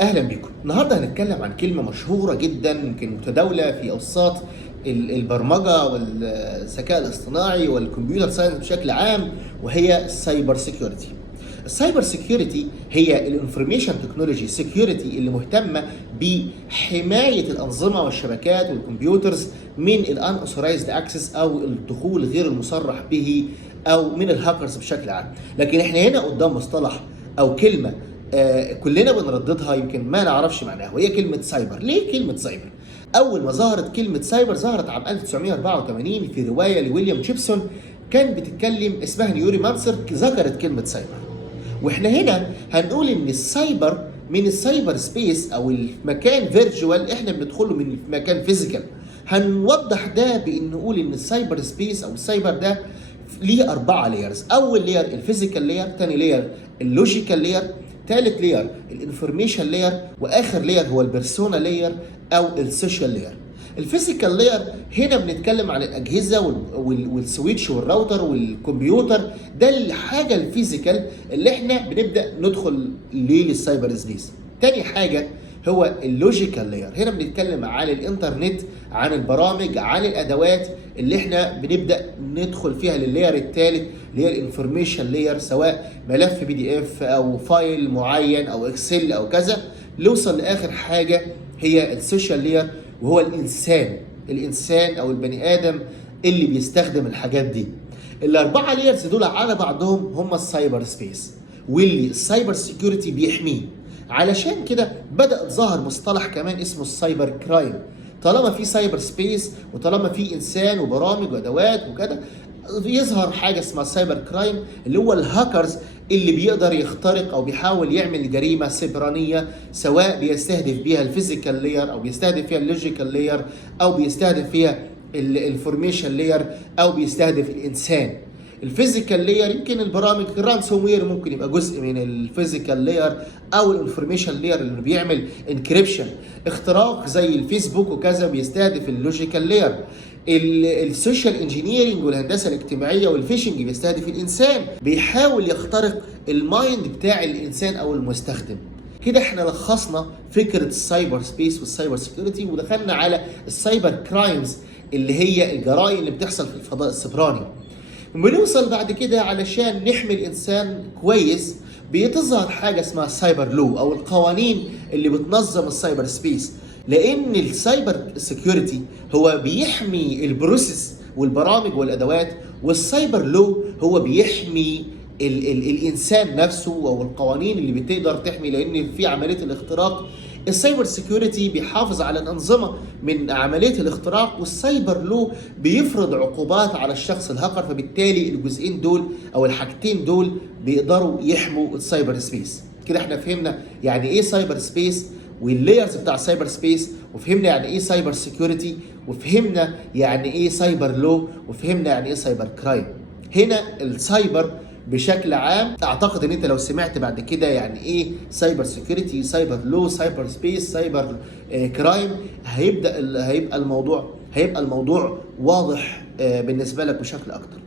اهلا بكم. النهارده هنتكلم عن كلمه مشهوره جدا يمكن متداوله في اوساط البرمجه والذكاء الاصطناعي والكمبيوتر ساينس بشكل عام، وهي السايبر سيكيورتي. السايبر سيكيورتي هي الانفورميشن تكنولوجي سيكيورتي اللي مهتمه بحمايه الانظمه والشبكات والكمبيوترز من الان اوثورايزد اكسس او الدخول غير المصرح به او من الهاكرز بشكل عام. لكن احنا هنا قدام مصطلح او كلمه كلنا بنرددها يمكن ما نعرفش معناها، وهي كلمة سايبر. ليه كلمة سايبر؟ أول ما ظهرت كلمة سايبر ظهرت عام 1984 في رواية لويليام جيبسون كان بتتكلم اسمها نيوري مانسر، ذكرت كلمة سايبر. واحنا هنا هنقول ان السايبر من السايبر سبيس او المكان فيرتشوال احنا بندخله من مكان فيزيكال. هنوضح ده بان نقول ان السايبر سبيس او السايبر ده ليه 4 لايرز. اول لاير الفيزيكال لاير، ثاني لاير اللوجيكال لاير، ثالث لاير الانفورميشن لاير، واخر لاير هو البيرسونا لاير او السوشيال لاير. الفيزيكال لاير هنا بنتكلم عن الاجهزه والسويتش والراوتر والكمبيوتر، ده الحاجه الفيزيكال اللي احنا بنبدا ندخل ليه للسايبر سبيس. تاني حاجه هو اللوجيكال لاير، هنا بنتكلم عن الانترنت، عن البرامج، عن الادوات اللي احنا بنبدا ندخل فيها لللاير الثالث اللي هي الانفورميشن لاير، سواء ملف PDF او فايل معين او اكسل او كذا. نوصل لاخر حاجه هي السوشيال لاير، وهو الانسان او البني ادم اللي بيستخدم الحاجات دي. الاربعه لايرز دول على بعضهم هم السايبر سبيس، واللي السايبر سيكيورتي بيحميه. علشان كده بدأ ظهر مصطلح كمان اسمه السايبر كرايم. طالما في سايبر سبيس وطالما في انسان وبرامج وادوات وكده، يظهر حاجه اسمها السايبر كرايم، اللي هو الهاكرز اللي بيقدر يخترق او بيحاول يعمل جريمه سيبرانيه، سواء بيستهدف بيها الفيزيكال لاير او بيستهدف فيها اللوجيكال لاير او بيستهدف فيها الانفورميشن لاير او بيستهدف الانسان. الفيزيكال لاير يمكن البرامج الرانسوم وير ممكن يبقى جزء من الفيزيكال لاير، او الانفورميشن لاير اللي بيعمل انكريبشن اختراق زي الفيسبوك وكذا بيستهدف اللوجيكال لاير. السوشيال انجينيرنج والهندسه الاجتماعيه والفيشنج بيستهدف الانسان، بيحاول يخترق المايند بتاع الانسان او المستخدم. كده احنا لخصنا فكره السايبر سبيس والسايبر سيكيورتي، ودخلنا على السايبر كرايمز اللي هي الجرائم اللي بتحصل في الفضاء السيبراني. بنوصل بعد كده علشان نحمي الانسان كويس بتظهر حاجه اسمها السايبر لو او القوانين اللي بتنظم السايبر سبيس، لان السايبر سيكيورتي هو بيحمي البروسيس والبرامج والادوات، والسايبر لو هو بيحمي الانسان نفسه او القوانين اللي بتقدر تحمي، لان في عمليه الاختراق السايبر سيكيورتي بيحافظ على الانظمه من عمليه الاختراق، والسايبر لو بيفرض عقوبات على الشخص الهاكر. فبالتالي الجزئين دول او الحاجتين دول بيقدروا يحموا السايبر سبيس. كده احنا فهمنا يعني ايه سايبر سبيس واللايرز بتاع السايبر سبيس، وفهمنا يعني ايه سايبر سيكيورتي، وفهمنا يعني ايه سايبر لو، وفهمنا يعني ايه سايبر كرايم. هنا السايبر بشكل عام اعتقد ان انت لو سمعت بعد كده يعني ايه سايبر سيكيورتي، سايبر لو، سايبر سبيس، سايبر كرايم، هيبقى الموضوع واضح بالنسبه لك بشكل اكتر.